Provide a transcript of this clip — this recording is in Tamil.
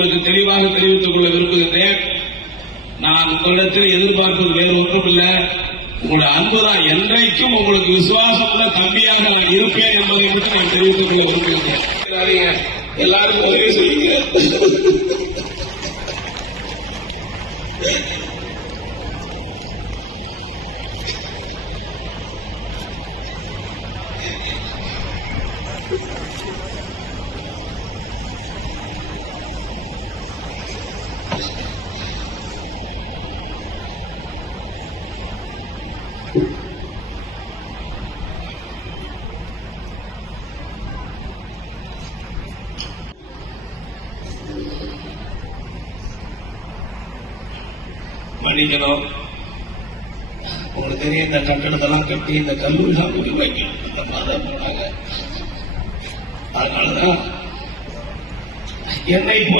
உங்களுக்கு தெளிவாக தெரிவித்துக் கொள்ள விரும்புகின்றேன். நான் உங்களிடத்தில் எதிர்பார்ப்பது வேறு ஒன்றுமில்லை, உங்களுடைய அன்புதான். என்றைக்கும் உங்களுக்கு விசுவாசம் உள்ள தம்பியாக நான் இருப்பேன் என்பதை மட்டும் நான் தெரிவித்துக் கொள்ள விரும்புகின்றேன். எல்லாரும் ஒரே சொல்லுங்க. மன்னிக்கணும். உங்களுக்கு தெரியும், இந்த கட்டடத்தெல்லாம் கட்டி இந்த கல்லூரி போனாங்க. அதனாலதான் என்னை